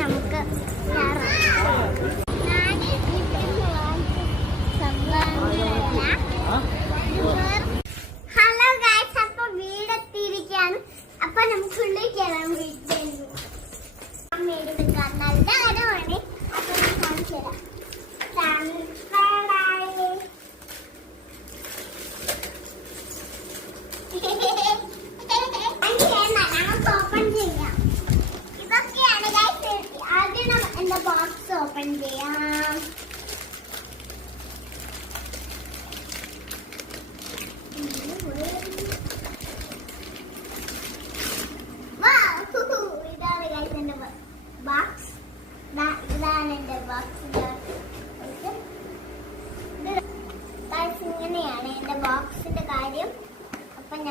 നമുക്ക് hello guys, അപ്പൊ വീടെത്തിയിരിക്കാണ്. അപ്പൊ നമുക്ക് ഉള്ളിൽ കയറാൻ വീട്ടിലേക്ക് നല്ല കടമാണ്. അപ്പൊ ഞാൻ കാണിച്ചു തരാം. ഓപ്പൺ ചെയ്യാം. ഇതൊക്കെയാണ് ഗൈസ്. ആദ്യം എന്റെ ബോക്സ് ഓപ്പൺ ചെയ്യാം.